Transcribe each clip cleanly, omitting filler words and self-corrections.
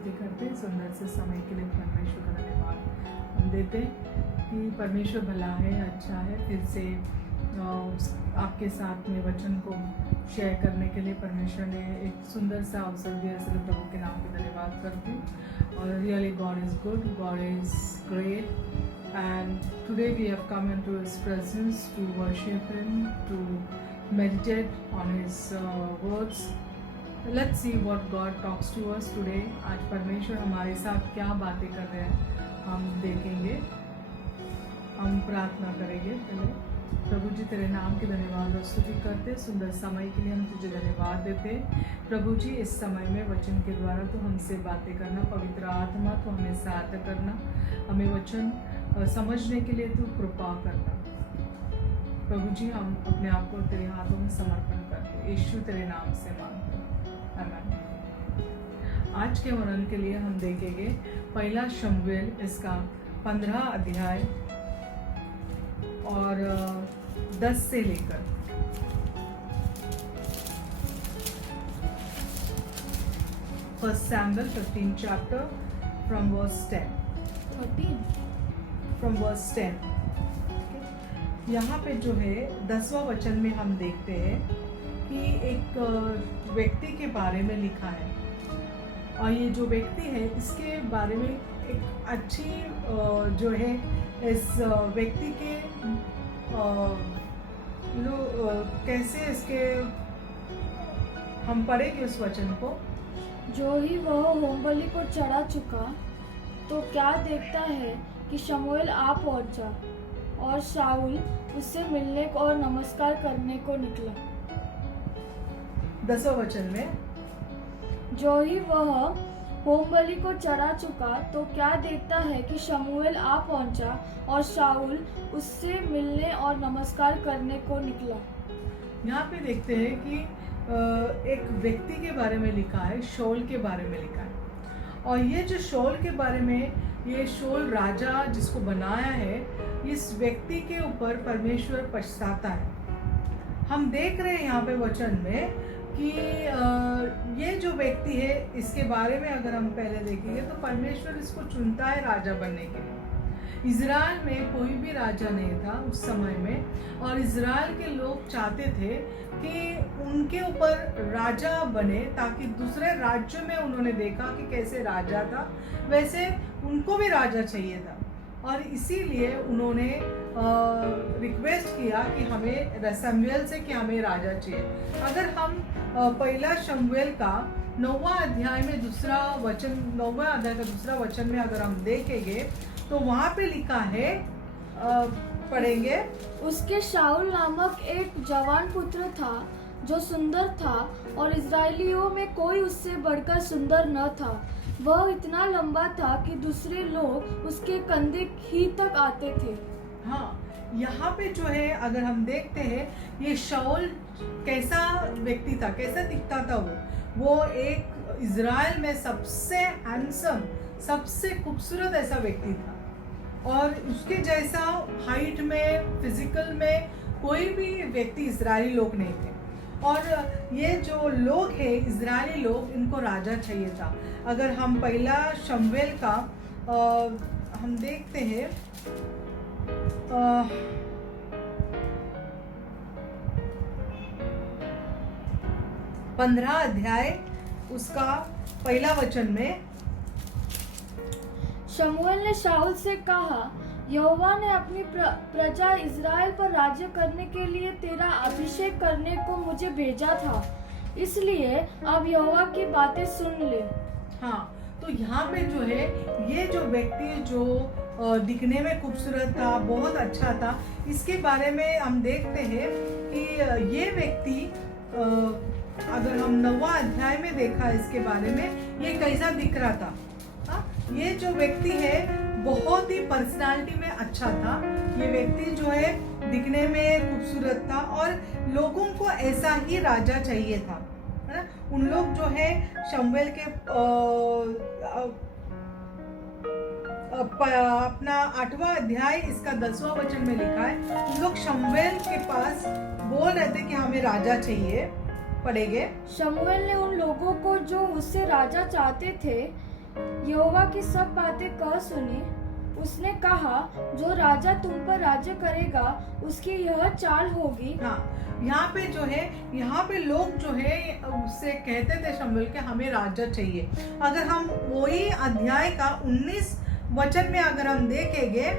स्तुति करते हैं सुंदर से समय के लिए परमेश्वर का धन्यवाद हम देते हैं कि परमेश्वर भला है, अच्छा है। फिर से आपके साथ में वचन को शेयर करने के लिए परमेश्वर ने एक सुंदर सा अवसर दिया, इसलिए प्रभु के नाम पे धन्यवाद करते हैं। और really God is good, God is great, and today we have come into his presence to worship him, to meditate on his words. Let's see what God talks to us today. आज परमेश्वर हमारे साथ क्या बातें कर रहे हैं हम देखेंगे। हम प्रार्थना करेंगे। पहले प्रभु जी तेरे नाम के धन्यवाद और स्तुति करते, सुंदर समय के लिए हम तुझे धन्यवाद देते। प्रभु जी इस समय में वचन के द्वारा तो हमसे बातें करना, पवित्र आत्मा तो हमें सहायता करना, हमें वचन समझने के लिए तू कृपा करना। प्रभु जी हम अपने आप को तेरे हाथों में समर्पण करते, यीशु तेरे नाम से मांगते हैं, आमीन। आज के वर्णन के लिए हम देखेंगे पहला शमूएल इसका 15 अध्याय और 10 से लेकर 1 Samuel 15 chapter from verse 10. 13 From verse 10. यहाँ पे जो है 10वां वचन में हम देखते हैं कि एक व्यक्ति के बारे में लिखा है, और ये जो व्यक्ति है इसके बारे में एक अच्छी जो है इस व्यक्ति के कैसे इसके हम पढ़ेंगे उस वचन को। जो ही वह होमबलि को चढ़ा चुका तो क्या देखता है कि शमूएल आ पहुंचा और शाऊल उससे मिलने को और नमस्कार करने को निकला। 10वां वचन में जो ही वह होमबलि को चढ़ा चुका तो क्या देखता है कि शमूएल आ पहुंचा और शाऊल उससे मिलने और नमस्कार करने को निकला। यहाँ पे देखते हैं कि एक व्यक्ति के बारे में लिखा है, शाऊल के बारे में लिखा है। और ये जो शाऊल के बारे में, ये शाऊल राजा जिसको बनाया है, इस व्यक्ति के ऊपर परमेश्वर पछताता है। हम देख रहे हैं यहाँ पे वचन में कि ये जो व्यक्ति है इसके बारे में अगर हम पहले देखेंगे तो परमेश्वर इसको चुनता है राजा बनने के लिए। इज़राइल में कोई भी राजा नहीं था उस समय में, और इज़राइल के लोग चाहते थे कि उनके ऊपर राजा बने, ताकि दूसरे राज्यों में उन्होंने देखा कि कैसे राजा था वैसे उनको भी राजा चाहिए था, और इसीलिए उन्होंने रिक्वेस्ट किया कि हमें शमूएल से कि हमें राजा चाहिए। अगर हम पहला शमूएल का 9वां अध्याय में दूसरा वचन, 9वां अध्याय का दूसरा वचन में अगर हम देखेंगे तो वहाँ पे लिखा है, पढ़ेंगे। उसके शाऊल नामक एक जवान पुत्र था जो सुंदर था, और इजरायलियों में कोई उससे बढ़कर सुंदर न था। वह इतना लंबा था कि दूसरे लोग उसके कंधे ही तक आते थे। हाँ, यहाँ पे जो है अगर हम देखते हैं ये शाऊल कैसा व्यक्ति था, कैसा दिखता था वो एक इज़राइल में सबसे हैंडसम, सबसे खूबसूरत ऐसा व्यक्ति था, और उसके जैसा हाइट में, फिजिकल में कोई भी व्यक्ति इज़राइली लोग नहीं थे। और ये जो लोग हैं इज़राइली लोग, इनको राजा चाहिए था। अगर हम पहला शमूएल का हम देखते हैं 15 अध्याय उसका पहला वचन में, शमूएल ने शाऊल से कहा, यहोवा ने अपनी प्रजा इज़राइल पर राज्य करने के लिए तेरा अभिषेक करने को मुझे भेजा था, इसलिए अब यहोवा की बातें सुन ले। हाँ, तो यहाँ पे जो है ये जो व्यक्ति जो दिखने में खूबसूरत था, बहुत अच्छा था, इसके बारे में हम देखते हैं कि ये व्यक्ति अगर हम 9वां अध्याय में देखा इसके बारे में, ये कैसा दिख रहा था। हाँ, ये जो व्यक्ति है बहुत ही पर्सनालिटी में अच्छा था। ये व्यक्ति जो है दिखने में खूबसूरत था, और लोगों को ऐसा ही राजा चाहिए था, है ना। उन लोग जो है शमूएल के अपना 8वां अध्याय इसका 10वां वचन में लिखा है, उन लोग शमूएल के पास बोल रहे थे कि हमें राजा चाहिए। पढ़ेंगे। शमूएल ने उन लोगों को जो उससे राजा चाहते थे यहोवा की सब बातें कह सुनी। उसने कहा, जो राजा तुम पर राज्य करेगा उसकी यह चाल होगी। हाँ, यहाँ पे जो है, यहाँ पे लोग जो है उससे कहते थे शमूएल के हमें राजा चाहिए। अगर हम वही अध्याय का 19 वचन में अगर हम देखेंगे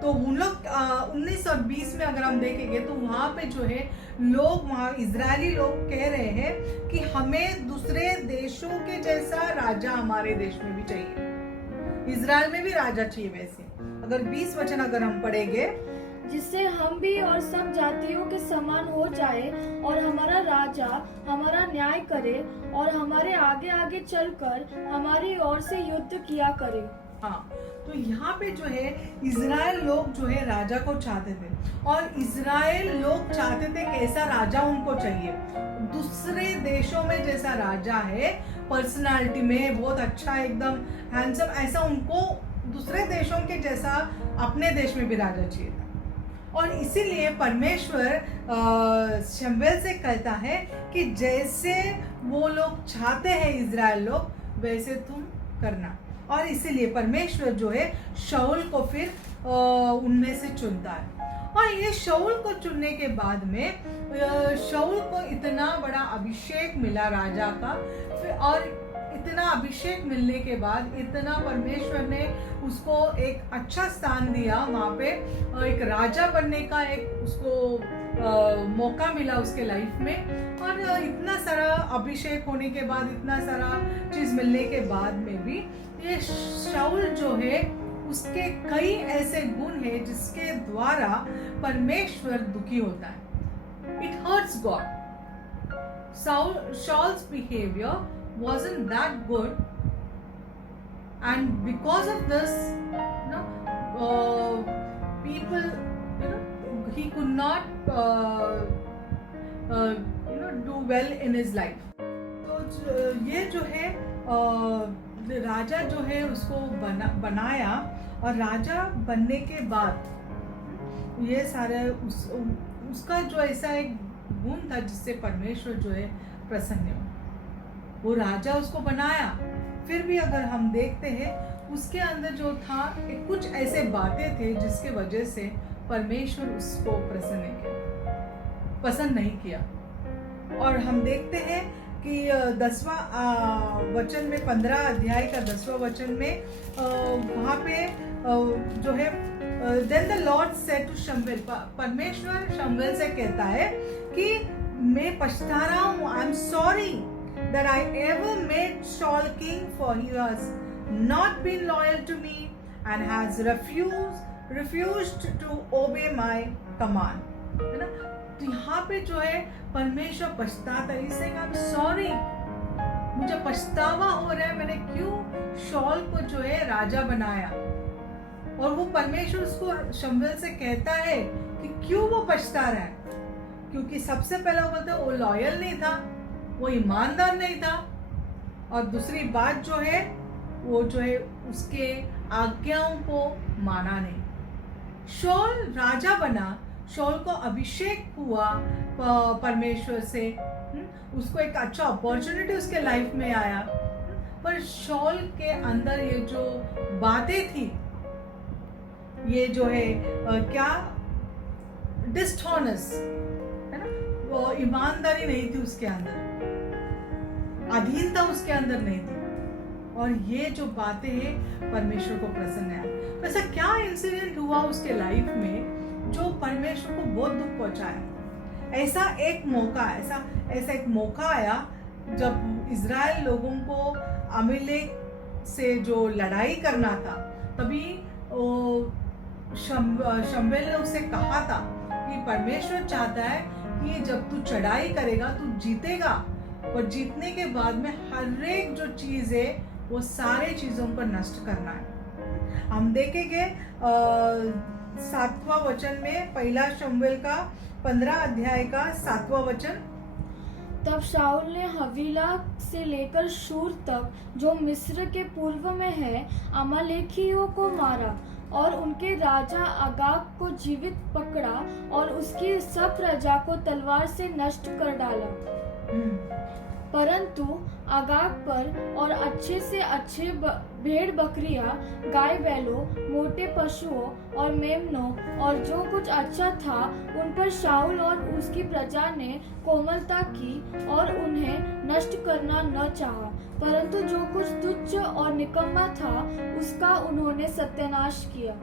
तो उन लोग 19 और 20 में अगर हम देखेंगे तो वहाँ पे जो है लोग, वहाँ इजरायली लोग कह रहे हैं कि हमें दूसरे देशों के जैसा राजा हमारे देश में भी चाहिए, इजराइल में भी राजा चाहिए। वैसे अगर 20 वचन अगर हम पढ़ेंगे, जिससे हम भी और सब जातियों के समान हो जाए और हमारा राजा हमारा न्याय करे और हमारे आगे आगे चलकर हमारी ओर से युद्ध किया करे। हाँ, तो यहाँ पे जो है इजराइल लोग जो है राजा को चाहते थे, और इजराइल लोग चाहते थे कैसा राजा उनको चाहिए, दूसरे देशों में जैसा राजा है, पर्सनालिटी में बहुत अच्छा, एकदम हैंडसम, ऐसा उनको दूसरे देशों के जैसा अपने देश में भी राजा चाहिए था। और इसीलिए परमेश्वर शमूएल से कहता है कि जैसे वो लोग चाहते हैं इजराइल लोग वैसे तुम करना। और इसीलिए परमेश्वर जो है शाऊल को फिर उनमें से चुनता है। और ये शाऊल को चुनने के बाद में शाऊल को इतना बड़ा अभिषेक मिला राजा का, और इतना अभिषेक मिलने के बाद इतना परमेश्वर ने उसको एक अच्छा स्थान दिया, वहाँ पे एक राजा बनने का एक उसको मौका मिला उसके लाइफ में। और इतना सारा अभिषेक होने के बाद, इतना सारा चीज मिलने के बाद में भी ये शाऊल जो है उसके कई ऐसे गुण हैं जिसके द्वारा परमेश्वर दुखी होता है। It hurts God. Saul's behavior wasn't that good, and because of this, people, he could not do well in his life. तो ये जो है राजा जो है उसको बनाया, और राजा बनने के बाद ये सारे उसका जो ऐसा एक गुण था जिससे परमेश्वर जो है प्रसन्न हुआ, वो राजा उसको बनाया। फिर भी अगर हम देखते हैं उसके अंदर जो था कुछ ऐसे बातें थे जिसके वजह से परमेश्वर उसको पसंद नहीं किया। और हम देखते हैं कि 10वां वचन में, 15 अध्याय का 10वां वचन में वहाँ पे जो है Then the Lord said to शमूएल, परमेश्वर शमूएल से कहता है कि मैं पछता रहा हूँ, I'm sorry that I ever made Saul king, for he has not been loyal to me and has refused to obey my command. है ना? तो यहाँ पे जो है परमेश्वर पछताता है, इसे I'm sorry, मुझे पछतावा हो रहा है, मैंने क्यों शॉल को जो है राजा बनाया। और वो परमेश्वर उसको शमूएल से कहता है कि क्यों वो पछता रहा है, क्योंकि सबसे पहला वो बोलता है वो लॉयल नहीं था, वो ईमानदार नहीं था, और दूसरी बात जो है वो जो है उसके आज्ञाओं को माना नहीं। शॉल राजा बना, शॉल को अभिषेक हुआ परमेश्वर से, उसको एक अच्छा अपॉर्चुनिटी उसके लाइफ में आया, पर शॉल के अंदर ये जो बातें थी, ये जो है क्या डिसऑनेस्ट है ना, वो ईमानदारी नहीं थी उसके अंदर, अधीनता उसके अंदर नहीं थी, और ये जो बातें हैं परमेश्वर को प्रसन्न है। ऐसा क्या इंसिडेंट हुआ उसके लाइफ में जो परमेश्वर को बहुत दुख पहुंचाया। ऐसा एक मौका आया जब इजराइल लोगों को अमीलेक से जो लड़ाई करना था, तभी शमूएल ने उसे कहा था कि परमेश्वर चाहता है कि जब तू चढ़ाई करेगा तू जीतेगा, और जीतने के बाद में हर एक जो चीज है वो सारे चीजों पर नष्ट करना है। हम देखेंगे 7वां वचन में, पहला शमूएल का 15 अध्याय का 7वां वचन। तब शाऊल ने हवीला से लेकर शूर तक, जो मिस्र के पूर्व में है, अमालेकियों को मारा और उनके राजा अगाग को जीवित पकड़ा और उसकी सब प्रजा को तलवार से नष्ट कर डाला। परंतु आगाग पर और अच्छे से अच्छे भेड़ बकरियां, गाय बैलों, मोटे पशुओं और मेमनों और जो कुछ अच्छा था उन पर शाऊल और उसकी प्रजा ने कोमलता की और उन्हें नष्ट करना न चाहा, परंतु जो कुछ तुच्छ और निकम्मा था उसका उन्होंने सत्यानाश किया।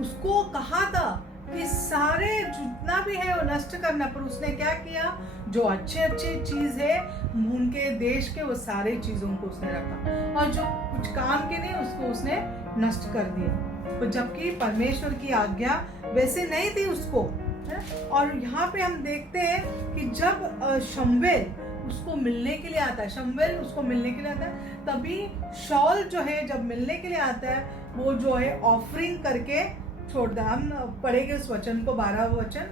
उसको कहा था कि सारे जितना भी है वो नष्ट करना, पर उसने क्या किया, जो अच्छे अच्छे चीज है उनके देश के वो सारे चीजों को उसने रखा और जो कुछ काम के नहीं उसको उसने नष्ट कर दिया। तो जबकि परमेश्वर की आज्ञा वैसे नहीं थी उसको, है? और यहाँ पे हम देखते हैं कि जब शमूएल उसको मिलने के लिए आता है, शमूएल उसको मिलने के लिए आता है, तभी शाऊल जो है जब मिलने के लिए आता है वो जो है ऑफरिंग करके छोड़ता। हम पढ़ेंगे उस वचन को, 12वां वचन।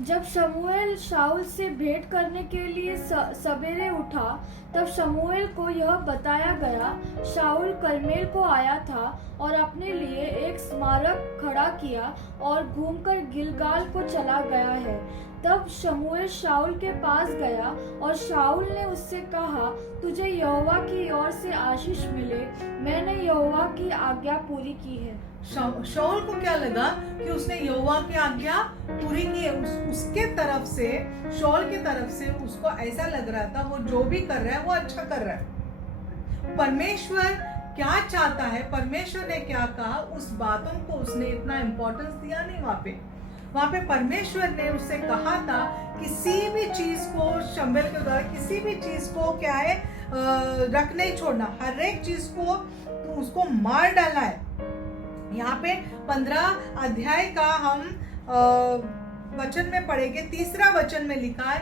जब शमूएल शाऊल से भेंट करने के लिए सवेरे उठा तब शमूएल को यह बताया गया, शाऊल करमेल को आया था और अपने लिए एक स्मारक खड़ा किया और घूमकर गिलगाल को चला गया है। तब शमूएल शाऊल के पास गया और शाऊल ने उससे कहा, तुझे यहोवा की ओर से आशीष मिले, मैंने यहोवा की आज्ञा पूरी की है। शाऊल को क्या लगा कि उसने यहोवा की आज्ञा पूरी की है, उसके तरफ से, शाऊल की तरफ से उसको ऐसा लग रहा था वो जो भी कर रहा है वो अच्छा कर रहा है। परमेश्वर क्या चाहता है, परमेश्वर ने क्या कहा, उस बातों को उसने इतना इम्पोर्टेंस दिया नहीं। वहां पे परमेश्वर ने उससे कहा था किसी भी चीज को, शमूएल के द्वारा किसी भी चीज को क्या है रख नहीं छोड़ना, हर एक चीज को तो उसको मार डालना है। यहाँ पे 15 अध्याय का हम वचन में पढ़ेंगे, 3रा वचन में लिखा है,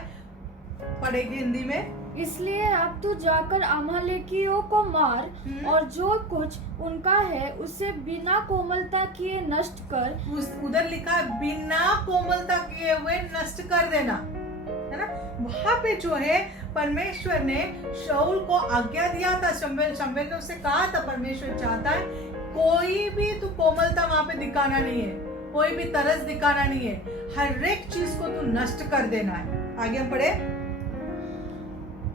पढ़ेंगे हिंदी में। इसलिए अब तू जाकर अमालेकियों को मार और जो कुछ उनका है उसे बिना कोमलता किए नष्ट कर। उधर लिखा है बिना कोमलता किए हुए नष्ट कर देना, है ना। वहां पे जो है परमेश्वर ने शाऊल को आज्ञा दिया था, शमूएल ने उससे कहा था, परमेश्वर चाहता है कोई भी तू कोमलता वहां पे दिखाना नहीं है, कोई भी तरस दिखाना नहीं है, हर एक चीज को तू नष्ट कर देना है। आगे हम पढ़े।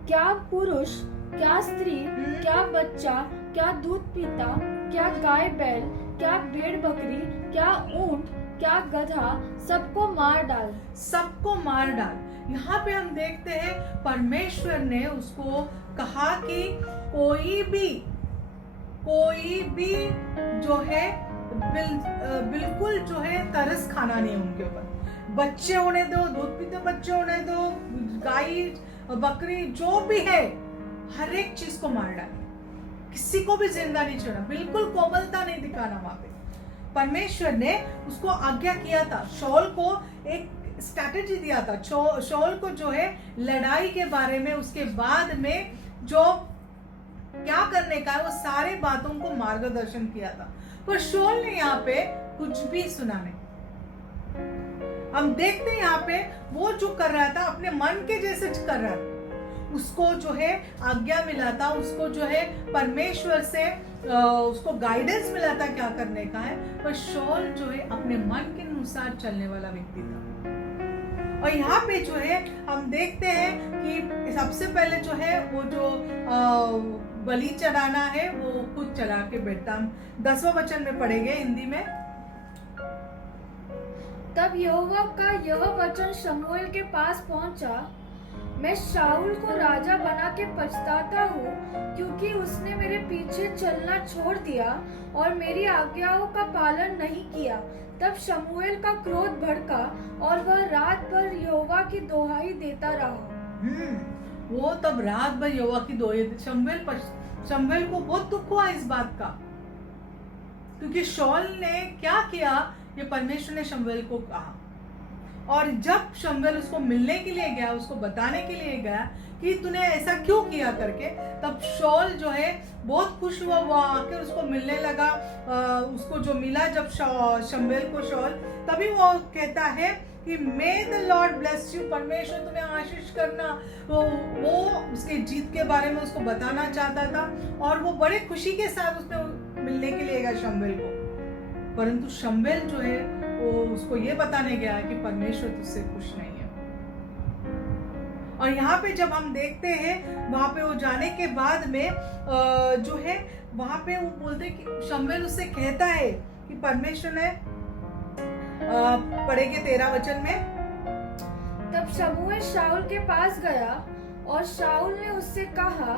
क्या पुरुष, क्या स्त्री, क्या बच्चा, क्या दूध पीता, क्या गाय बैल, क्या भेड़ बकरी, क्या ऊंट, क्या गधा, सबको मार डाल, सबको मार डाल। यहाँ पे हम देखते हैं परमेश्वर ने उसको कहा कि कोई भी जो है बिल्कुल जो है तरस खाना नहीं उनके ऊपर। बच्चे होने दो, दूध पीते बच्चे होने दो, गाय बकरी जो भी है, हर एक चीज को मार डालना, किसी को भी जिंदा नहीं छोड़ना, बिल्कुल कोमलता नहीं दिखाना। वहां पे परमेश्वर ने उसको आज्ञा किया था, शाऊल को एक स्ट्रैटेजी दिया था, शाऊल को जो है लड़ाई के बारे में, उसके बाद में जो क्या करने का है वो सारे बातों को मार्गदर्शन किया था, पर शाऊल ने यहाँ पे कुछ भी सुना नहीं। हम देखते हैं यहाँ पे वो जो कर रहा था अपने मन के जैसे कर रहा था, उसको जो है आज्ञा मिला था, उसको जो है परमेश्वर से उसको गाइडेंस मिला था क्या करने का है, पर शाऊल जो है अपने मन के अनुसार चलने वाला व्यक्ति था। और यहाँ पे जो है हम देखते हैं कि सबसे पहले जो है वो जो बलि चढ़ाना है वो खुद चढ़ा के बैठता। हम 10वां वचन में पढ़ेंगे हिंदी में। तब यहोवा का यह वचन शमूएल के पास पहुंचा, मैं शाऊल को राजा बना के पछताता हूँ, क्योंकि उसने मेरे पीछे चलना छोड़ दिया और मेरी आज्ञाओं का पालन नहीं किया। तब शमूएल का क्रोध भड़का और वह रात भर यहोवा की दोहाई देता रहा। वो तब रात भर यहोवा की दोहाई, शमूएल को बहुत दुख हुआ इस बात का, क्योंकि शाऊल ने क्या किया, ये परमेश्वर ने शमूएल को कहा। और जब शमूएल उसको मिलने के लिए गया, उसको बताने के लिए गया कि तूने ऐसा क्यों किया करके, तब शाऊल जो है बहुत खुश हुआ, वो आकर उसको मिलने लगा। उसको जो मिला जब शमूएल को शाऊल, तभी वो कहता है कि मे द लॉर्ड ब्लेस यू, परमेश्वर तुम्हें आशीष करना। वो उसके जीत के बारे में उसको बताना चाहता था और वो बड़े खुशी के साथ उसने मिलने के लिए गया शमूएल को। परंतु शमूएल जो है वो उसको ये बताने गया कि परमेश्वर तुझसे खुश नहीं है। और यहाँ पे जब हम देखते हैं वहाँ पे वो जाने के बाद में जो है वहाँ पे वो बोलते हैं कि शमूएल उससे कहता है कि परमेश्वर ने पढ़ेंगे 13 वचन में। तब शमूएल शाऊल के पास गया और शाऊल ने उससे कहा,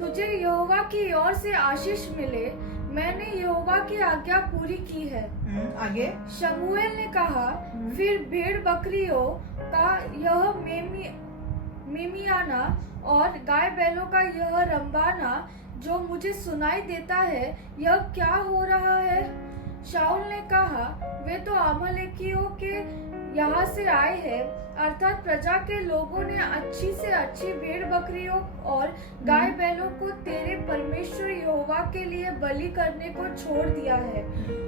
तुझे यहोवा की ओर से आशीष मिले, मैंने यहोवा की आज्ञा पूरी की है। आगे शमूएल ने कहा, फिर भेड़ बकरियों का यह मेमियाना और गाय बैलों का यह रंबाना जो मुझे सुनाई देता है, यह क्या हो रहा है? शाऊल ने कहा, वे तो अमालेकियों के यहाँ से आए हैं, अर्थात प्रजा के लोगों ने अच्छी से अच्छी भेड़ बकरियों और गाय बैलों को तेरे परमेश्वर यहोवा के लिए बलि करने को छोड़ दिया है।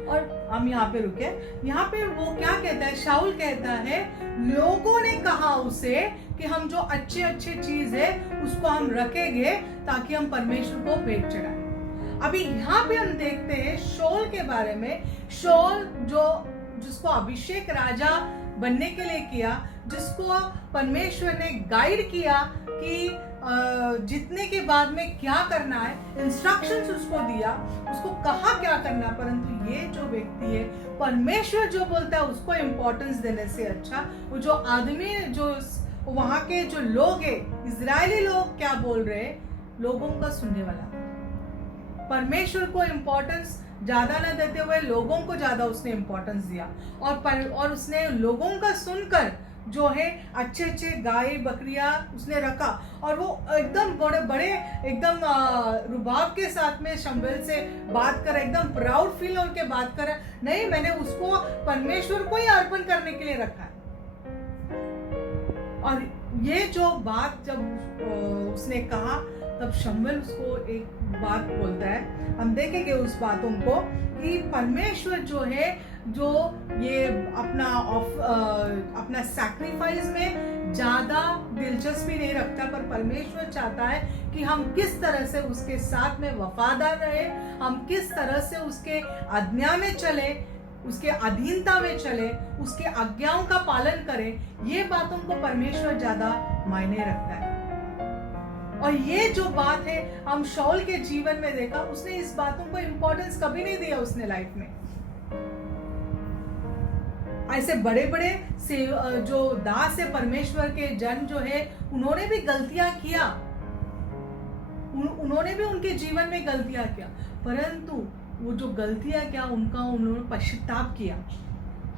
और हम यहाँ पे रुके। यहाँ पे वो क्या कहता है? शाऊल कहता है लोगों ने कहा उसे कि हम जो अच्छे अच्छे चीज है उसको हम रखेंगे ताकि हम परमेश्वर को भेंट चढ़ाएं। अभी यहाँ पे हम देखते हैं शाऊल के बारे में। शाऊल जिसको अभिषेक राजा बनने के लिए किया, जिसको परमेश्वर ने गाइड किया कि जीतने के बाद में क्या करना है, इंस्ट्रक्शंस उसको दिया, उसको कहा क्या करना। परंतु ये जो व्यक्ति है, परमेश्वर जो बोलता है उसको इम्पोर्टेंस देने से अच्छा वो जो आदमी, जो वहां के जो लोग हैं, इजरायली लोग क्या बोल रहे हैं, लोगों का सुनने वाला। परमेश्वर को इम्पोर्टेंस ज्यादा न देते हुए लोगों को ज्यादा उसने इम्पोर्टेंस दिया और उसने लोगों का सुनकर जो है अच्छे अच्छे गाय बकरियां उसने रखा। और वो एकदम बड़े बड़े एकदम रुबाब के साथ में शमूएल से बात कर, एकदम प्राउड फील होकर बात कर, नहीं मैंने उसको परमेश्वर को ही अर्पण करने के लिए रखा है। और ये जो बात जब उसने कहा तब शमूएल उसको एक बात बोलता है, हम देखेंगे उस बातों को कि परमेश्वर जो है जो ये अपना सैक्रिफाइस में ज्यादा दिलचस्पी नहीं रखता, पर परमेश्वर चाहता है कि हम किस तरह से उसके साथ में वफादार रहे, हम किस तरह से उसके आज्ञा में चले, उसके अधीनता में चले, उसके आज्ञाओं का पालन करें। ये बातों को परमेश्वर ज्यादा मायने रखता है। और ये जो बात है हम शाऊल के जीवन में देखा, उसने इस बातों को इंपॉर्टेंस कभी नहीं दिया उसने लाइफ में। ऐसे बड़े बड़े से जो दास है परमेश्वर के जन जो है, उन्होंने भी गलतियां किया, उन्होंने भी उनके जीवन में गलतियां किया, परंतु वो जो गलतियां क्या उन्होंने पश्चाताप किया।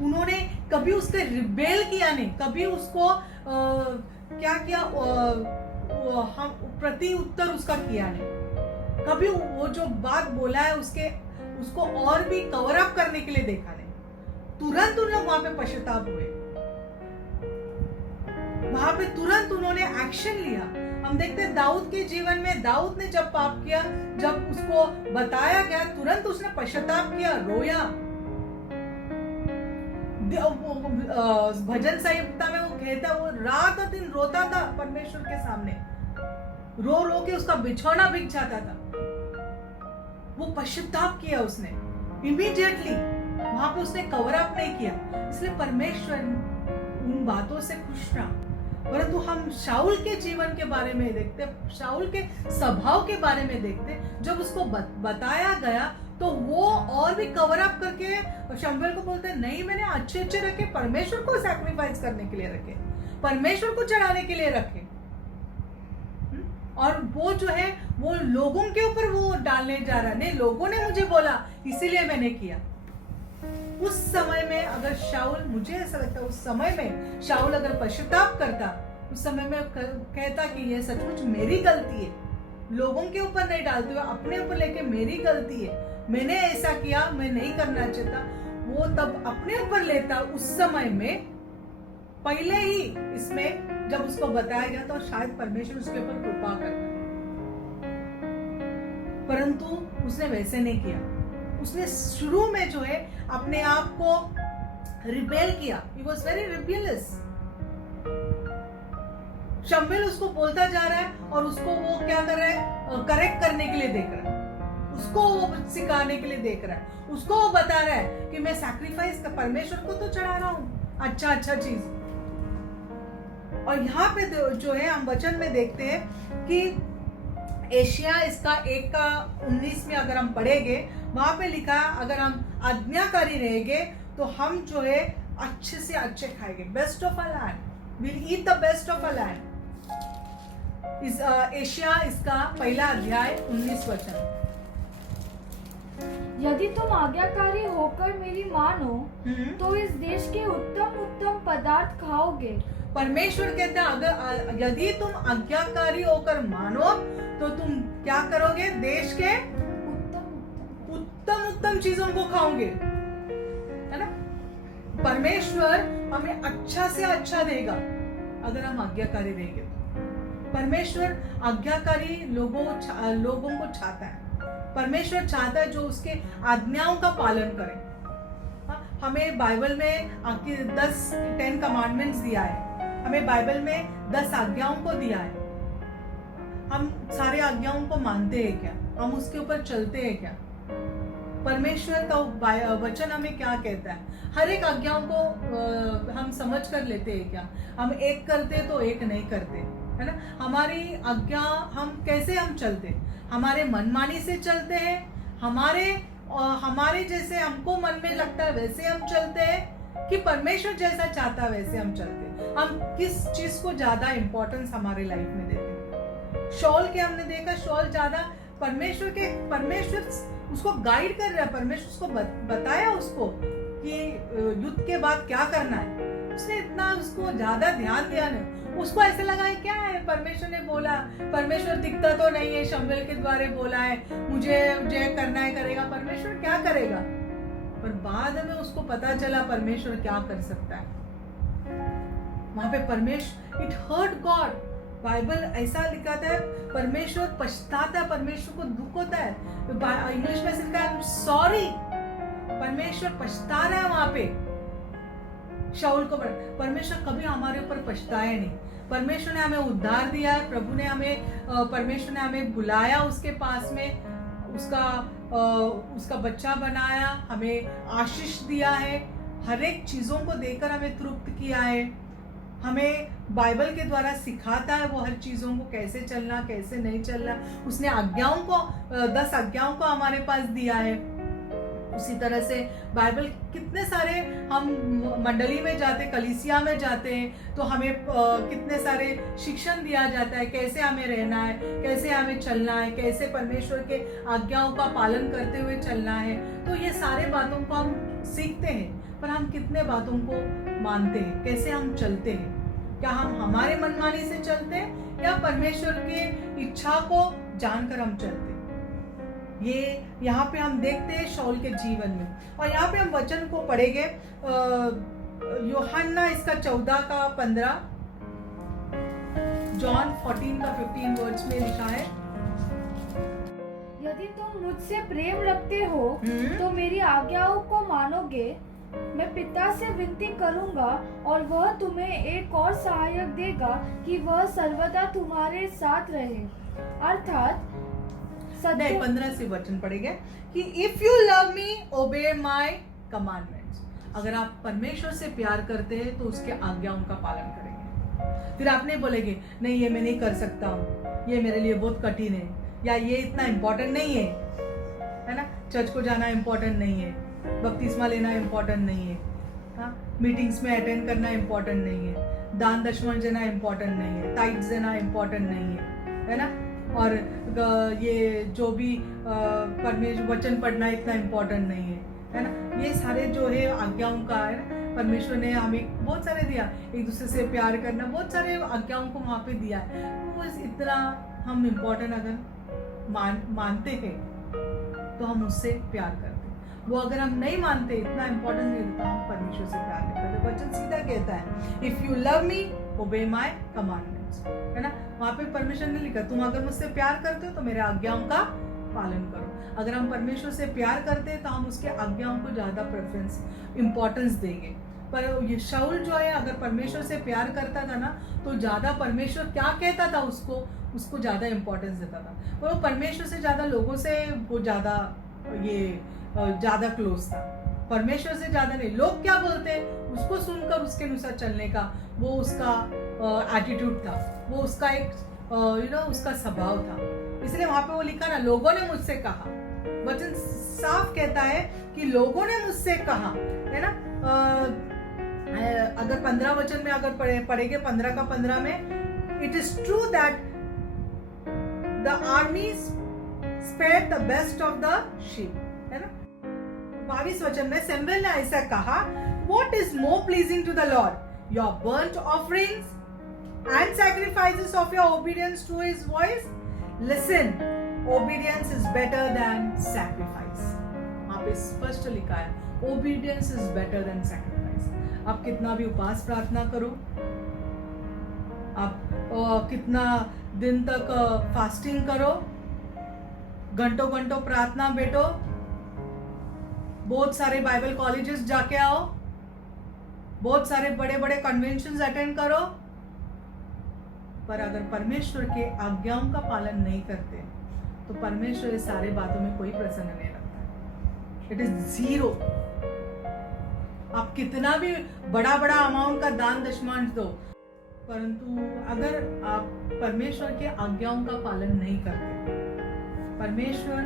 उन्होंने कभी उससे रिबेल किया नहीं, कभी उसको क्या किया हम प्रति उत्तर उसका किया नहीं, कभी वो जो बात बोला है उसको और भी कवर अप करने के लिए देखा नहीं। तुरंत उन लोग वहां पे पश्चाताप हुए, वहां पे तुरंत उन्होंने एक्शन लिया। हम देखते हैं दाऊद के जीवन में, दाऊद ने जब पाप किया, जब उसको बताया गया, तुरंत उसने पश्चाताप किया, रोया। भजन संहिता में वो कहता, वो रात और दिन रोता था परमेश्वर के सामने, रो रो के उसका बिछौना भीग जाता था। वो पश्चाताप किया उसने इमीडिएटली, वहां पे उसने कवर अप नहीं किया, इसलिए परमेश्वर उन बातों से खुश रहा। परंतु हम शाऊल के जीवन के बारे में देखते, शाऊल के स्वभाव के बारे में देखते, जब उसको बताया गया तो वो और भी कवर अप करके शमूएल को बोलते, नहीं मैंने अच्छे अच्छे रखे, परमेश्वर को सैक्रिफाइस करने के लिए रखे, परमेश्वर को चढ़ाने के लिए रखे। और वो जो है वो लोगों के ऊपर वो डालने जा रहा, नहीं लोगों ने मुझे बोला इसीलिए मैंने किया। उस समय में अगर शाऊल, मुझे ऐसा लगता है उस समय में शाऊल अगर पश्चाताप करता, उस समय में कहता कि ये सचमुच मेरी गलती है, लोगों के ऊपर नहीं डालते हुए अपने ऊपर लेके मेरी गलती है, मैंने ऐसा किया, मैं नहीं करना चाहता, वो तब अपने ऊपर लेता उस समय में, पहले ही इसमें जब उसको बताया गया तो शायद परमेश्वर उसके ऊपर कृपा करता, परंतु उसने वैसे नहीं किया। उसने शुरू में जो है अपने आप को रिबेल किया, he was very rebellious। शमूएल उसको बोलता जा रहा है और उसको वो क्या कर रहा है, करेक्ट करने के लिए देख रहा है, उसको वो सिखाने के लिए देख रहा है, उसको वो बता रहा है कि मैं सैक्रिफाइस परमेश्वर को तो चढ़ा रहा हूं अच्छा अच्छा चीज, और यहाँ पे जो है हम वचन में देखते हैं कि एशिया इसका 1:19 में अगर हम पढ़ेंगे, वहां पे लिखा है अगर हम आज्ञाकारी रहेंगे तो हम जो है अच्छे से अच्छे खाएंगे, best of a land, will eat the best of a land. इस एशिया इसका 1 अध्याय 19 वचन। यदि तुम आज्ञाकारी होकर मेरी मानो तो इस देश के उत्तम उत्तम पदार्थ खाओगे। परमेश्वर कहते हैं अगर यदि तुम आज्ञाकारी होकर मानो तो तुम क्या करोगे, देश के उत्तम उत्तम चीजों को खाओगे, है ना। परमेश्वर हमें अच्छा से अच्छा देगा अगर हम आज्ञाकारी रहेंगे तो। परमेश्वर आज्ञाकारी लोगों को चाहता है। परमेश्वर चाहता है जो उसके आज्ञाओं का पालन करें। हमें बाइबल में 10 कमांडमेंट्स दिया है, हमें बाइबल में 10 आज्ञाओं को दिया है। हम सारे आज्ञाओं को मानते हैं क्या, हम उसके ऊपर चलते हैं क्या? परमेश्वर का वचन हमें क्या कहता है? हर एक आज्ञाओं को हम समझ कर लेते हैं क्या? हम एक करते तो एक नहीं करते, है ना। हमारी आज्ञा हम कैसे हम चलते, हमारे मनमानी से चलते हैं, हमारे जैसे हमको मन में लगता है वैसे हम चलते हैं, कि परमेश्वर जैसा चाहता है वैसे हम चलते हैं? हम किस चीज को ज्यादा इंपॉर्टेंस हमारे लाइफ में देते हैं? शॉल के हमने देखा, शॉल ज्यादा परमेश्वर उसको गाइड कर रहा है, परमेश्वर उसको बताया उसको कि युद्ध के बाद क्या करना है। उसने इतना उसको ज्यादा ध्यान दिया नहीं, उसको ऐसे लगा है क्या है, परमेश्वर ने बोला, परमेश्वर दिखता तो नहीं है, शमूएल के द्वारे बोला है मुझे जय करना है, करेगा, परमेश्वर क्या करेगा। पर बाद में उसको पता चला परमेश्वर क्या कर सकता है। वहां पे परमेश्वर, इट हर्ट गॉड। बाइबल ऐसा लिखा था, परमेश्वर पछताता है, परमेश्वर को दुख होता है। इंग्लिश में लिखा है सॉरी, परमेश्वर पछता रहा है वहां पे शाऊल को। परमेश्वर कभी हमारे ऊपर पछताया नहीं। परमेश्वर ने हमें उद्धार दिया है, परमेश्वर ने हमें बुलाया उसके पास में, उसका बच्चा बनाया, हमें आशीष दिया है, हर एक चीजों को देकर हमें तृप्त किया है। हमें बाइबल के द्वारा सिखाता है वो हर चीजों को कैसे चलना, कैसे नहीं चलना। उसने 10 आज्ञाओं को हमारे पास दिया है। उसी तरह से बाइबल कितने सारे, हम मंडली में जाते, कलीसिया में जाते हैं तो हमें कितने सारे शिक्षण दिया जाता है, कैसे हमें रहना है, कैसे हमें चलना है, कैसे परमेश्वर के आज्ञाओं का पालन करते हुए चलना है। तो ये सारे बातों को हम सीखते हैं, पर हम कितने बातों को मानते हैं, कैसे हम चलते हैं? क्या हम हमारे मनमानी से चलते हैं या परमेश्वर की इच्छा को जानकर हम चलते हैं? ये यहाँ पे हम देखते हैं शाऊल के जीवन में। और यहाँ पे हम वचन को पढ़ेंगे, यूहन्ना इसका 14:15, जॉन 14:15 वर्ड्स में लिखा है, यदि तुम मुझसे प्रेम रखते हो तो मेरी आज्ञाओं को मानोगे। मैं पिता से विनती करूंगा और वह तुम्हें एक और सहायक देगा कि वह सर्वदा तुम्हारे साथ रहे, अर्थात 15 से वचन पढ़ेंगे कि इफ यू लव मी ओबे माय कमांडमेंट्स। अगर आप परमेश्वर से प्यार करते हैं तो उसके आज्ञाओं का पालन करेंगे। फिर आप नहीं बोलेंगे नहीं ये मैं नहीं कर सकता हूँ, ये मेरे लिए बहुत कठिन है, या ये इतना इम्पोर्टेंट नहीं है ना, चर्च को जाना इम्पोर्टेंट नहीं है, बपतिस्मा लेना इम्पोर्टेंट नहीं है, हाँ, मीटिंग्स में अटेंड करना इम्पोर्टेंट नहीं है, दान दशमन देना इम्पोर्टेंट नहीं है, टाइट्स देना इम्पोर्टेंट नहीं है ना, और ये जो भी परमेश्वर वचन पढ़ना इतना इम्पोर्टेंट नहीं है ना। ये सारे जो है आज्ञाओं का है ना, परमेश्वर ने हमें बहुत सारे दिया, एक दूसरे से प्यार करना, बहुत सारे आज्ञाओं को वहाँ पे दिया है। तो बस इतना हम इम्पोर्टेंट अगर मानते हैं तो हम उससे प्यार करते हैं। वो अगर हम नहीं मानते, इतना इम्पोर्टेंस नहीं देता, हम परमेश्वर से प्यार नहीं करते। वचन सीधा कहता है इफ यू लव मी ओबे माय कमांडमेंट्स, है ना। वहाँ पे परमेश्वर ने लिखा तुम अगर मुझसे प्यार करते हो तो मेरे आज्ञाओं का पालन करो। अगर हम परमेश्वर से प्यार करते हैं तो हम उसके आज्ञाओं को ज्यादा प्रेफरेंस, इम्पोर्टेंस देंगे। पर ये शाऊल जो है अगर परमेश्वर से प्यार करता था ना तो ज्यादा परमेश्वर क्या कहता था उसको ज्यादा इम्पोर्टेंस देता था। पर वो परमेश्वर से ज्यादा लोगों से वो ज्यादा क्लोज था। परमेश्वर से ज्यादा नहीं। लोग क्या बोलते हैं उसको सुनकर उसके अनुसार चलने का वो उसका एटीट्यूड था, वो उसका एक उसका स्वभाव था। इसलिए वहां पे वो लिखा ना, लोगों ने मुझसे कहा। वचन साफ कहता है कि लोगों ने मुझसे कहा, है ना। अगर 15 वचन में अगर पढ़ेंगे 15 का 15 में, it is true that the armies spared the best of the sheep, है ना। 22 वचन में सैमुएल ने ऐसा कहा, what is more pleasing to the Lord, your burnt offerings and sacrifices of your obedience to his voice? Listen, obedience is better than sacrifice. वहां पे स्पष्ट लिखा है, obedience is better than sacrifice. आप कितना भी उपवास प्रार्थना करो, आप कितना दिन तक फास्टिंग करो, घंटों घंटों प्रार्थना बैठो, बहुत सारे बाइबल कॉलेजेस जाके आओ, बहुत सारे बड़े बड़े कन्वेंशंस अटेंड करो, पर अगर परमेश्वर के आज्ञाओं का पालन नहीं करते तो परमेश्वर इस सारे बातों में कोई प्रसन्न नहीं रखता। It is zero. आप कितना भी बड़ा बड़ा अमाउंट का दान दशमांश दो, परंतु अगर आप परमेश्वर के आज्ञाओं का पालन नहीं करते, परमेश्वर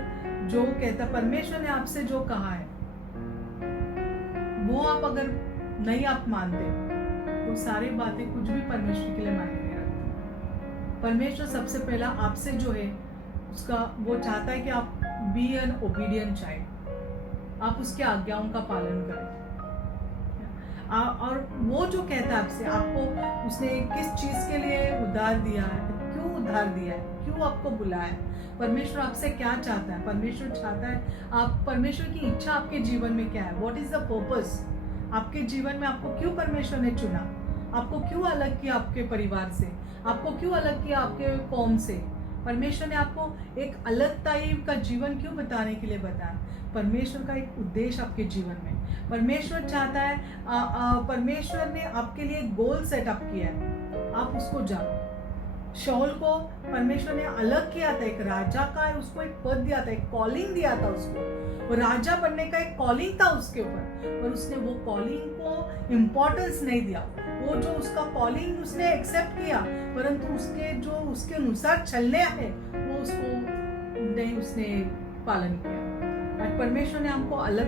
जो कहता, परमेश्वर ने आपसे जो कहा है वो आप अगर नहीं आप मानते तो सारी बातें कुछ भी परमेश्वर के लिए मायने नहीं रखती। परमेश्वर सबसे पहला आपसे जो है उसका वो चाहता है कि आप बी एन ओबीडियंट चाइल्ड, आप उसके आज्ञाओं का पालन करें। और वो जो कहता है आपसे, आपको उसने किस चीज के लिए उद्धार दिया है, क्यों उद्धार दिया है, क्यों आपको बुलाया है, परमेश्वर आपसे क्या चाहता है, परमेश्वर चाहता है आप, परमेश्वर की इच्छा आपके जीवन में क्या है, व्हाट इज द पर्पस आपके जीवन में, आपको क्यों परमेश्वर ने चुना, आपको क्यों अलग किया आपके परिवार से, आपको क्यों अलग किया आपके कौम से, परमेश्वर ने आपको एक अलग टाइप का जीवन क्यों बताने के लिए बताया। परमेश्वर का एक उद्देश्य आपके जीवन में, परमेश्वर चाहता है, परमेश्वर ने आपके लिए गोल सेटअप किया है, आप उसको जानो। शाऊल को परमेश्वर ने अलग किया था, एक राजा का उसको एक पद दिया था, एक कॉलिंग दिया था उसको, वो राजा बनने का एक कॉलिंग था उसके ऊपर, पर उसने वो कॉलिंग को इम्पोर्टेंस नहीं दिया। वो जो उसका कॉलिंग उसने एक्सेप्ट किया, परंतु उसके जो उसके अनुसार चलने है वो उसको नहीं उसने पालन किया। आज परमेश्वर ने हमको अलग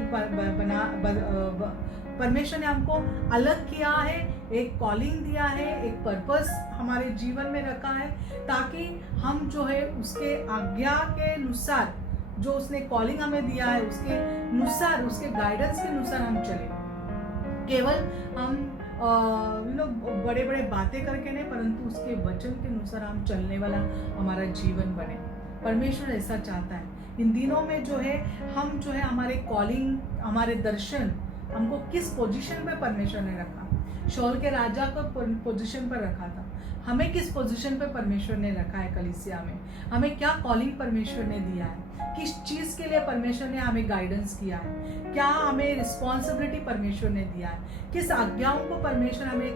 परमेश्वर ने हमको अलग किया है, एक कॉलिंग दिया है, एक पर्पस हमारे जीवन में रखा है, ताकि हम जो है उसके आज्ञा के अनुसार, जो उसने कॉलिंग हमें दिया है उसके अनुसार, उसके गाइडेंस के अनुसार हम चले। केवल हम बड़े बड़े बातें करके नहीं, परंतु उसके वचन के अनुसार हम चलने वाला हमारा जीवन बने। परमेश्वर ऐसा चाहता है। इन दिनों में जो है हम जो है हमारे कॉलिंग, हमारे दर्शन, हमको किस पोजीशन पे परमेश्वर ने रखा। शाऊल के राजा को पोजीशन पर रखा था, हमें किस पोजीशन पे परमेश्वर ने रखा है कलीसिया में, हमें क्या कॉलिंग परमेश्वर ने दिया है, किस चीज के लिए परमेश्वर ने हमें गाइडेंस किया है, क्या हमें रिस्पॉन्सिबिलिटी परमेश्वर ने दिया है, किस आज्ञाओं को परमेश्वर हमें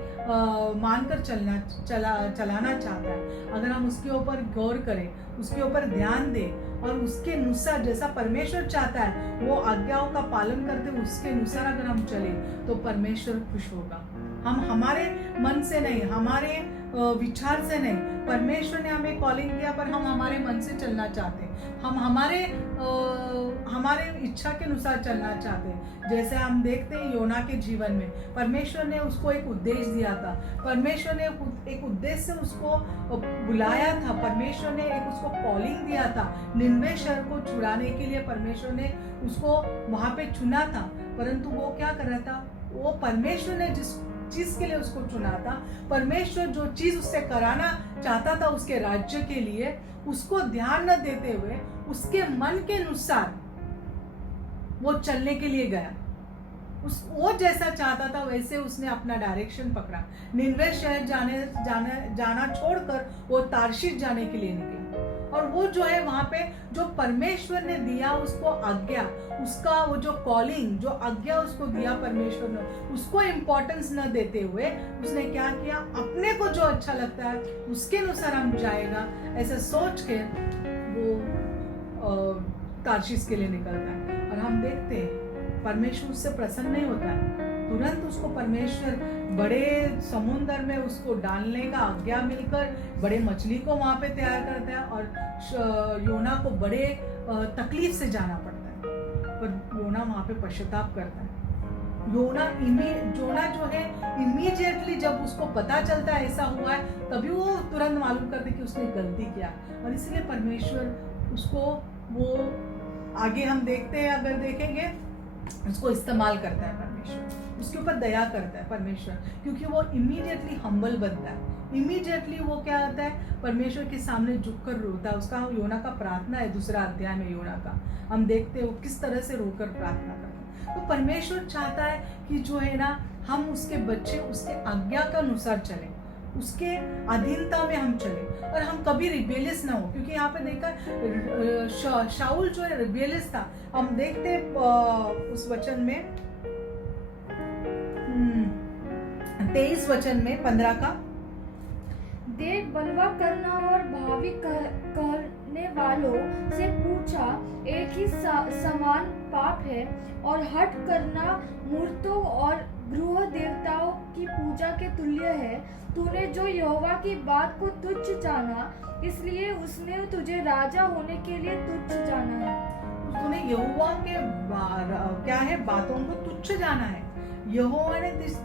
मानकर चलाना चाहता है। अगर हम उसके ऊपर गौर करें, उसके ऊपर ध्यान दें और उसके अनुसार जैसा परमेश्वर चाहता है वो आज्ञाओं का पालन करते उसके अनुसार अगर हम चले तो परमेश्वर खुश होगा। हम हमारे मन से नहीं, हमारे विचार से नहीं, परमेश्वर ने हमें कॉलिंग किया पर हम हमारे मन से चलना चाहते, हम हमारे इच्छा के अनुसार चलना चाहते। जैसे हम देखते हैं योना के जीवन में परमेश्वर ने उसको एक उद्देश्य दिया था, परमेश्वर ने एक उद्देश्य से उसको बुलाया था, परमेश्वर ने एक उसको कॉलिंग दिया था, निनवे शहर को छुड़ाने के लिए परमेश्वर ने उसको वहां पे चुना था। परंतु वो क्या कर रहा था, वो परमेश्वर ने जिस चीज के लिए उसको चुना था, परमेश्वर जो चीज उससे कराना चाहता था उसके राज्य के लिए, उसको ध्यान न देते हुए उसके मन के अनुसार वो चलने के लिए गया। वो जैसा चाहता था वैसे उसने अपना डायरेक्शन पकड़ा। निनवे शहर जाना छोड़कर वो तार्शीश जाने के लिए निकला। और वो जो है वहां पे जो परमेश्वर ने दिया उसको आज्ञा, उसका वो जो कॉलिंग, जो आज्ञा उसको दिया परमेश्वर ने, उसको इम्पोर्टेंस न देते हुए उसने क्या किया, अपने को जो अच्छा लगता है उसके अनुसार हम जाएगा ऐसा सोच के वो तार्शीश के लिए निकलता है। और हम देखते हैं परमेश्वर उससे प्रसन्न नहीं होता है। तुरंत उसको परमेश्वर बड़े समुद्र में उसको डालने का आज्ञा मिलकर बड़े मछली को वहाँ पे तैयार करता है और योना को बड़े तकलीफ से जाना पड़ता है, पर योना वहाँ पे पश्चाताप करता है। योना जो है इमीडिएटली जब उसको पता चलता है ऐसा हुआ है, तभी वो तुरंत मालूम करते कि उसने गलती किया, और इसलिए परमेश्वर उसको वो आगे हम देखते हैं, अगर देखेंगे उसको इस्तेमाल करता है परमेश्वर, उसके ऊपर दया करता है परमेश्वर, क्योंकि वो इमीडिएटली हम्बल बनता है। इमीडिएटली वो क्या होता है, परमेश्वर के सामने झुककर रोता है। उसका योना का प्रार्थना है 2 अध्याय में, योना का हम देखते हैं वो किस तरह से रोकर प्रार्थना करता है। तो परमेश्वर चाहता है कि जो है ना, हम उसके बच्चे उसके आज्ञा के अनुसार चलें, उसके अधीनता में हम चलें, और हम कभी रिबेलियस ना हो, क्योंकि यहाँ पे देखा शाऊल जो है रिबेलियस था। हम देखते उस वचन में 23 वचन में 15 का, देख बलवा करना और भावी करने वालों से पूछा, एक ही समान पाप है, और हट करना मूर्तों और गृह देवताओं की पूजा के तुल्य है। तूने जो यहोवा की बात को तुच्छ जाना, इसलिए उसने तुझे राजा होने के लिए तुच्छ जाना है। तूने यहोवा के क्या है बातों को तुच्छ जाना है। यहोवा ने जिस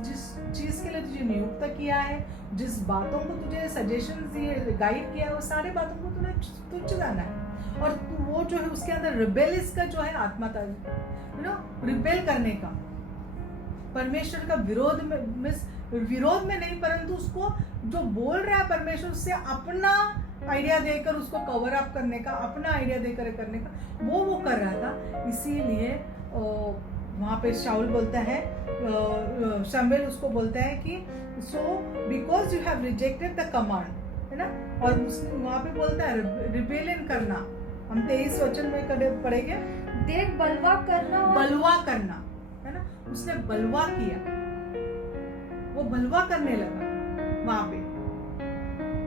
चीज के लिए तुझे नियुक्त किया है, जिस बातों को तुझे सजेशन दिए, गाइड किया है, वो सारे बातों को तूने तुच्छ जाना है। और वो जो है उसके अंदर रिबेलियस का जो है आत्मा था, रिबेल करने का, परमेश्वर का विरोध में नहीं, परंतु उसको जो बोल रहा है परमेश्वर, उससे अपना आइडिया देकर उसको कवर अप करने का, अपना आइडिया देकर करने का वो कर रहा था। इसीलिए वहाँ पे शाऊल बोलता है, शमूएल उसको बोलता है कि so because you have rejected the command, है ना। और उसने वहाँ पे बोलता है रिबेलियन करना, हम 23 वचन में पढ़ेंगे, देख बलवा करना है ना। उसने बलवा किया, वो बलवा करने लगा वहाँ पे।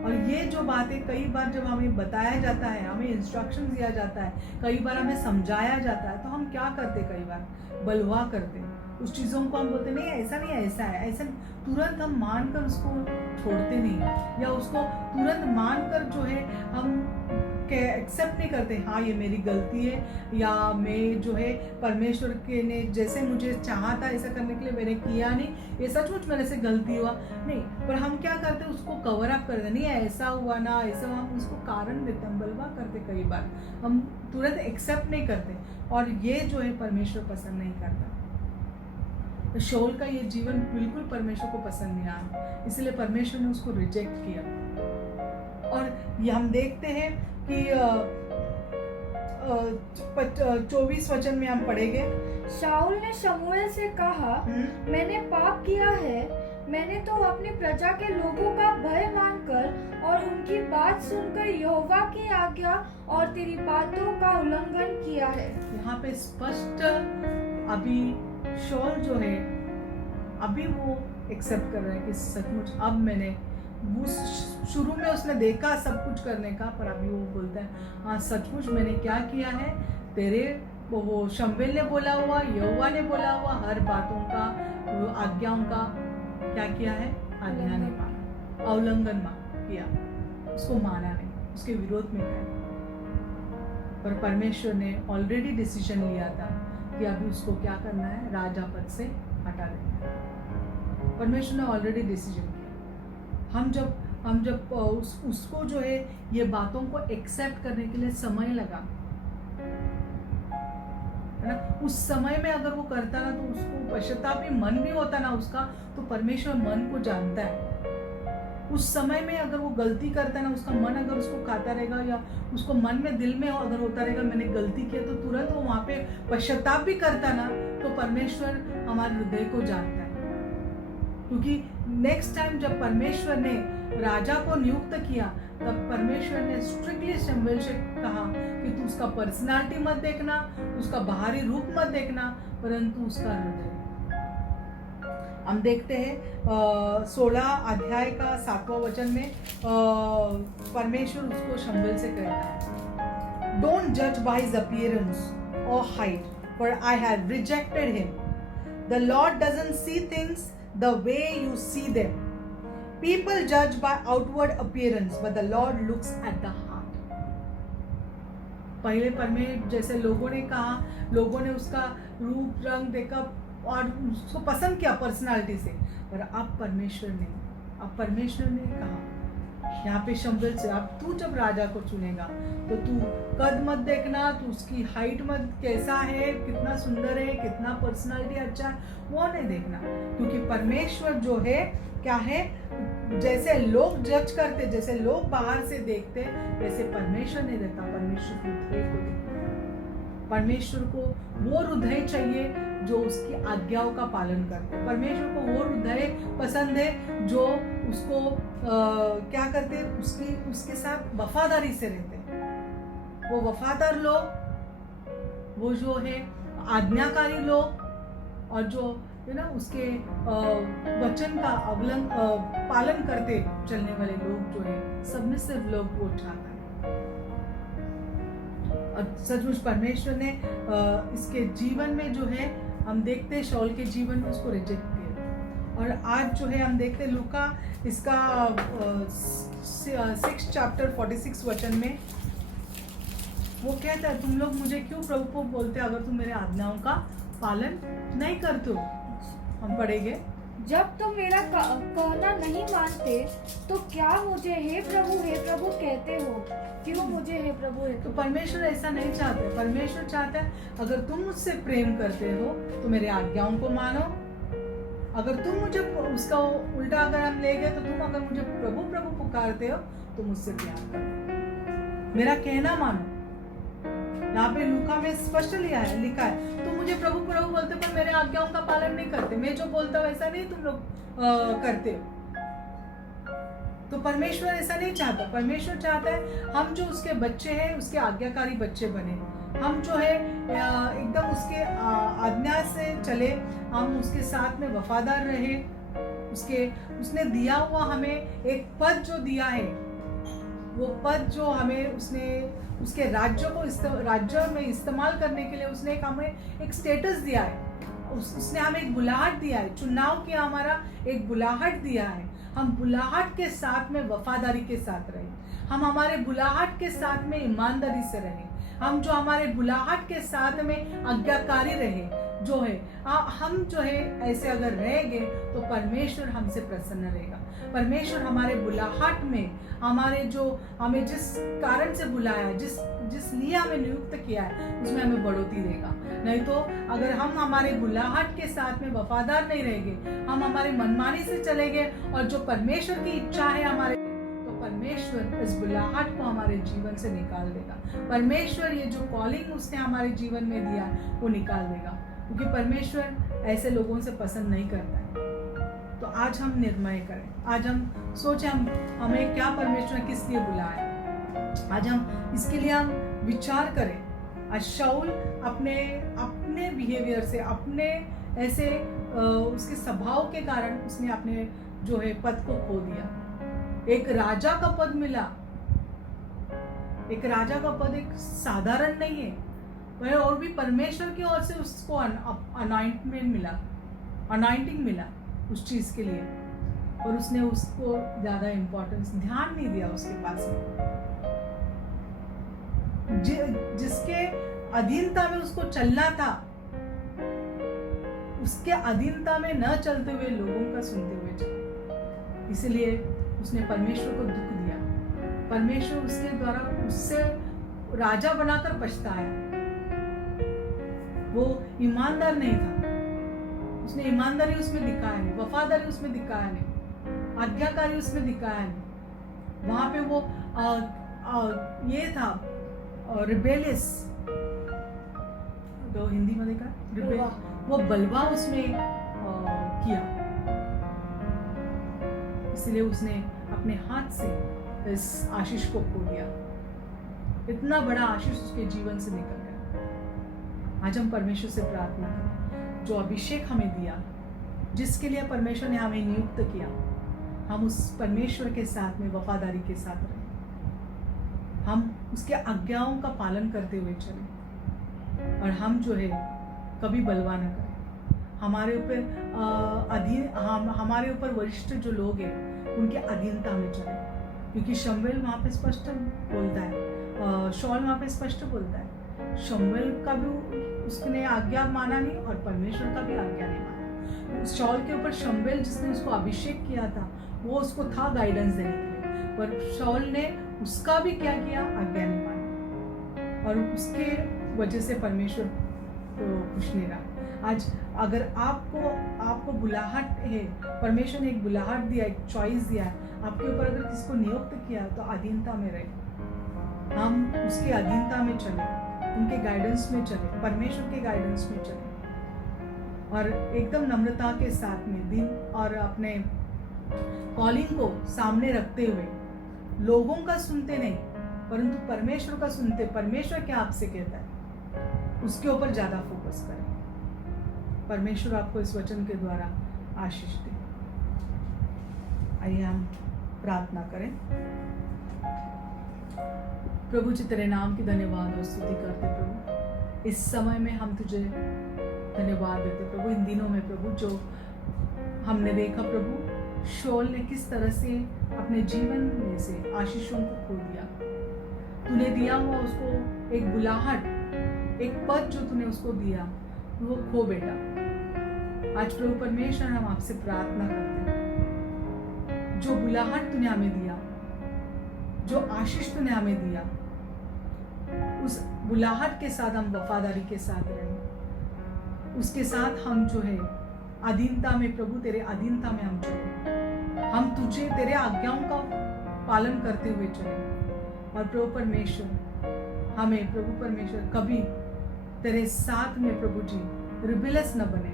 और ये जो बातें कई बार जब हमें बताया जाता है, हमें इंस्ट्रक्शन दिया जाता है, कई बार हमें समझाया जाता है, तो हम क्या करते, कई बार बलवा करते उस चीज़ों को। हम बोलते नहीं ऐसा नहीं है, ऐसा है, ऐसा तुरंत हम मानकर उसको छोड़ते नहीं, या उसको तुरंत मानकर जो है हम एक्सेप्ट नहीं करते, हाँ ये मेरी गलती है, या मैं जो है परमेश्वर के ने जैसे मुझे चाहा था ऐसा करने के लिए मैंने किया नहीं, ये सचमुच मेरे से गलती हुआ नहीं। पर हम क्या करते, उसको कवर अप करते, नहीं ऐसा हुआ ना, ऐसा हुआ, हम उसको कारण देते, हम बलवा करते, कई बार हम तुरंत एक्सेप्ट नहीं करते, और ये जो है परमेश्वर पसंद नहीं करता। तो शाऊल का ये जीवन बिल्कुल परमेश्वर को पसंद नहीं आया, इसलिए परमेश्वर ने उसको रिजेक्ट किया। और ये हम देखते हैं कि 24 वचन में हम पढ़ेंगे, शाऊल ने शमूएल से कहा, मैंने पाप किया है, मैंने तो अपनी प्रजा के लोगों का भय मानकर और उनकी बात सुनकर यहोवा की आज्ञा और तेरी बातों का उल्लंघन किया है। यहाँ पे स्पष्ट अभी शाऊल जो है अभी वो एक्सेप्ट कर रहा है कि सचमुच अब मैंने, वो शुरू में उसने देखा सब कुछ करने का, पर अभी वो बोलता है हाँ सचमुच मैंने क्या किया है, तेरे वो शमूएल ने बोला हुआ, यहोवा ने बोला हुआ हर बातों का, आज्ञाओं का क्या किया है, आज्ञा नहीं माना, उल्लंघन किया, उसको माना नहीं, उसके विरोध में गया। पर परमेश्वर ने ऑलरेडी डिसीजन लिया था कि अभी उसको क्या करना है, राजा पद से हटा देना है। परमेश्वर ने ऑलरेडी डिसीजन किया। हम जब उसको जो है ये बातों को एक्सेप्ट करने के लिए समय लगा, है ना, उस समय में अगर वो करता ना, तो उसको पश्चाताप भी मन भी होता ना उसका, तो परमेश्वर मन को जानता है। उस समय में अगर वो गलती करता ना, उसका मन अगर उसको खाता रहेगा, या उसको मन में दिल में अगर होता रहेगा मैंने गलती किया, तो तुरंत वो वहाँ पे पश्चाताप भी करता ना, तो परमेश्वर हमारे हृदय को जानता है। क्योंकि नेक्स्ट टाइम जब परमेश्वर ने राजा को नियुक्त किया, तब परमेश्वर ने स्ट्रिक्टली शमूएल से कहा कि तू उसका पर्सनालिटी मत देखना, उसका बाहरी रूप मत देखना, परंतु उसका हृदय। हम देखते हैं 16 अध्याय का 7वां वचन में परमेश्वर उसको शमूएल से कहता है, डोंट जज बाय हिज अपीयरेंस और height, for I had rejected him. The Lord doesn't see things the way you see them. People judge by outward appearance, but the Lord looks at the heart. पहले जैसे लोगों ने कहा, लोगों ने उसका रूप रंग देखा और उसको पसंद किया पर्सनालिटी से, पर अब परमेश्वर ने कहा यहाँ पे शम्बल से, अब तू जब राजा को चुनेगा तो तू कद मत देखना, तू उसकी हाइट मत, कैसा है, कितना सुंदर है, कितना पर्सनालिटी अच्छा है, वो नहीं देखना, क्योंकि परमेश्वर जो है क्या है, जैसे लोग जज करते, जैसे लोग बाहर से देखते, वैसे परमेश्वर नहीं देखता। परमेश्वर हृदय को देखता है। परमेश्वर को वो हृदय चाहिए जो उसकी आज्ञाओं का पालन करते हैं। परमेश्वर को वो हृदय पसंद है जो उसको क्या करते हैं, उसके साथ वफादारी से रहते हैं। वो वफादार लोग, वो जो है आज्ञाकारी लोग, और जो है ना उसके वचन का पालन करते चलने वाले लोग जो है, सबमिसिव लोग वो चाहता है। और सचमुच परमेश्वर ने इसके जीवन में जो है, हम देखते हैं शाऊल के जीवन में उसको रिजेक्ट किया। और आज जो है हम देखते हैं लूका इसका 6 चैप्टर 46 वचन में वो कहता है, तुम लोग मुझे क्यों प्रभु को बोलते अगर तुम मेरे आज्ञाओं का पालन नहीं करते हो। हम पढ़ेंगे, जब तुम मेरा कहना नहीं मानते तो क्या मुझे हे प्रभु कहते हो, क्यों मुझे हे प्रभु है। तो परमेश्वर ऐसा नहीं चाहते। परमेश्वर चाहता है अगर तुम मुझसे प्रेम करते हो तो मेरे आज्ञाओं को मानो। अगर तुम मुझे उसका उल्टा अगर हम ले गए तो तुम अगर मुझे प्रभु प्रभु पुकारते हो तो मुझसे प्यार करो, मेरा कहना मानो। यहाँ पे लूका में स्पष्ट लिखा है तुम मुझे प्रभु प्रभु बोलते पर मेरे आज्ञाओं का पालन नहीं करते। मैं जो बोलता हूँ ऐसा नहीं तुम लोग करते हो। तो परमेश्वर ऐसा नहीं चाहता। परमेश्वर चाहता है हम जो उसके बच्चे हैं, उसके आज्ञाकारी बच्चे बने। हम जो है एकदम उसके आज्ञा से चले, हम उसके साथ में वफादार रहे। उसने दिया हुआ हमें एक पद जो दिया है, वो पद जो हमें उसने उसके राज्य में इस्तेमाल करने के लिए उसने हमें एक स्टेटस दिया है। उसने हमें एक बुलाहट दिया है, चुनाव किया, हमारा एक बुलाहट दिया है। हम बुलाहट के साथ में वफादारी के साथ रहे, हम हमारे बुलाहट के साथ में ईमानदारी से रहे, हम जो हमारे बुलाहट के साथ में आज्ञाकारी रहे जो है, हम जो है ऐसे अगर रहेंगे तो परमेश्वर हमसे प्रसन्न रहेगा। परमेश्वर हमारे बुलाहट में, हमारे जो हमें जिस कारण से बुलाया है, जिस लिए हमें नियुक्त किया है, उसमें हमें बढ़ोतरी देगा। नहीं तो अगर हम हमारे बुलाहट के साथ में वफादार नहीं रहेंगे, हम हमारे मनमानी से चलेंगे और जो परमेश्वर की इच्छा है हमारे, तो परमेश्वर इस बुलाहट को हमारे जीवन से निकाल देगा। परमेश्वर ये जो कॉलिंग उसने हमारे जीवन में दिया है वो निकाल देगा, क्योंकि परमेश्वर ऐसे लोगों से पसंद नहीं करता है। तो आज हम निर्णय करें, आज हम सोचें हमें क्या परमेश्वर ने किस लिए बुलाया है। आज हम इसके लिए हम विचार करें। आज शाऊल अपने बिहेवियर से, अपने ऐसे उसके स्वभाव के कारण उसने अपने जो है पद को खो दिया। एक राजा का पद मिला, एक राजा का पद एक साधारण नहीं है, वह और भी परमेश्वर की ओर से उसको अनॉइंटिंग मिला उस चीज के लिए, और उसने उसको ज्यादा इम्पोर्टेंस, ध्यान नहीं दिया उसके पास में। जिसके अधीनता में उसको चलना था, उसके अधीनता में न चलते हुए लोगों का सुनते हुए चला, इसलिए उसने परमेश्वर को दुख दिया। परमेश्वर उसके द्वारा उससे राजा बनाकर पछताया। वो ईमानदार नहीं था, उसने ईमानदारी उसमें दिखाया नहीं, वफादारी उसमें दिखाया नहीं, आज्ञाकारी उसमें दिखाया नहीं। वहां पे वो ये था रिबेलियस, तो हिंदी में देखा वो बलवा उसमें किया, इसलिए उसने अपने हाथ से इस आशीष को खो दिया। इतना बड़ा आशीष उसके जीवन से निकल गया। आज हम परमेश्वर से प्रार्थना करें, जो अभिषेक हमें दिया, जिसके लिए परमेश्वर ने हमें नियुक्त किया, हम उस परमेश्वर के साथ में वफादारी के साथ रहें, हम उसके आज्ञाओं का पालन करते हुए चलें, और हम जो है कभी बलवा न करें। हमारे ऊपर हमारे ऊपर वरिष्ठ जो लोग हैं उनके अधीनता में चले, क्योंकि शमूएल वहाँ पे स्पष्ट बोलता है, शॉल वहाँ पे स्पष्ट बोलता है, शमूएल का भी उसने आज्ञा माना नहीं और परमेश्वर का भी आज्ञा नहीं माना। शॉल के ऊपर शमूएल जिसने उसको अभिषेक किया था वो उसको था गाइडेंस देने के लिए, पर शॉल ने उसका भी क्या किया, आज्ञा नहीं माना, और उसके वजह से परमेश्वर को खुश नहीं रहा। आज अगर आपको बुलाहट है, परमेश्वर ने एक बुलाहट दिया, एक चॉइस दिया है आपके ऊपर, अगर किसको नियुक्त किया तो अधीनता में रहे, हम उसके अधीनता में चले, उनके गाइडेंस में चले, परमेश्वर के गाइडेंस में चले, और एकदम नम्रता के साथ में दिन और अपने कॉलिंग को सामने रखते हुए लोगों का सुनते नहीं परंतु परमेश्वर का सुनते, परमेश्वर क्या आपसे कहता है उसके ऊपर ज़्यादा फोकस करें। परमेश्वर आपको इस वचन के द्वारा आशीष दे। आइए हम प्रार्थना करें। प्रभु जी तेरे नाम की धन्यवाद और स्तुति करते प्रभु, इस समय में हम तुझे धन्यवाद देते प्रभु। इन दिनों में प्रभु जो हमने देखा प्रभु, शॉल ने किस तरह से अपने जीवन में से आशीषों को खो दिया, तूने दिया हुआ उसको एक बुलाहट, एक पद जो तूने उसको दिया वो खो बैठा। आज प्रभु परमेश्वर हम आपसे प्रार्थना करते हैं, जो बुलाहट तूने हमें दिया, जो आशीष तूने हमें दिया, उस बुलाहट के साथ हम वफादारी के साथ रहें, उसके साथ हम जो है अधीनता में प्रभु, तेरे अधीनता में हम चले, हम तुझे तेरे आज्ञाओं का पालन करते हुए चले। और प्रभु परमेश्वर हमें प्रभु परमेश्वर कभी तेरे साथ में प्रभु जी रिबेलस न बने।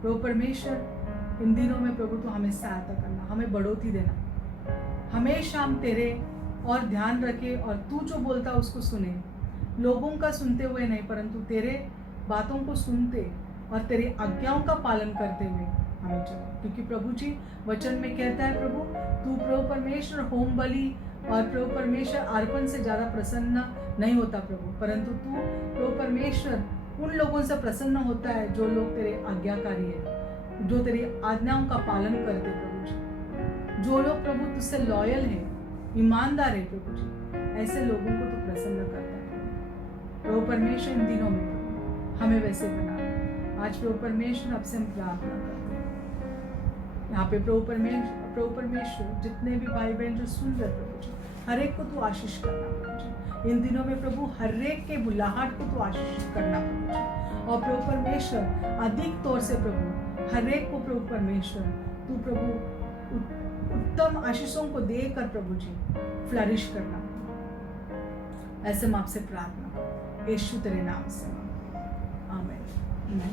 प्रभु परमेश्वर इन दिनों में प्रभु तो हमें सहायता करना, हमें बढ़ोतरी देना, हमेशा हम तेरे और ध्यान रखे और तू जो बोलता उसको सुने, लोगों का सुनते हुए नहीं परंतु तेरे बातों को सुनते और तेरी आज्ञाओं का पालन करते हुए हमें चले। क्योंकि प्रभु जी वचन में कहता है प्रभु, तू प्रभु परमेश्वर होम बलि और प्रभु परमेश्वर अर्पण से ज़्यादा प्रसन्न नहीं होता प्रभु, परंतु तू प्रभु परमेश्वर उन लोगों से प्रसन्न होता है जो लोग तेरे आज्ञाकारी है, जो तेरी आज्ञाओं का पालन करते प्रभु जी, जो लोग प्रभु तुझसे लॉयल है, ईमानदार है प्रभु जी, ऐसे लोगों को तो प्रसन्न करता है प्रभु परमेश्वर। इन दिनों में हमें वैसे बना। आज प्रभु परमेश्वर आपसे हम प्रार्थना करते हैं, यहाँ पे प्रभु परमेश्वर जितने भी भाई बहन जो सुन रहे प्रभु जी, हर एक को तू आशीष करना प्रभु जी। इन दिनों में प्रभु हर एक के बुलाहट को तू आशीष करना प्रभु जी, और प्रभु परमेश्वर अधिक तौर से प्रभु हर एक को प्रभु परमेश्वर तू प्रभु उत्तम आशीषों को देकर प्रभु जी फ्लरिश करना। ऐसे हम आपसे प्रार्थना यीशु तेरे नाम से, आमीन।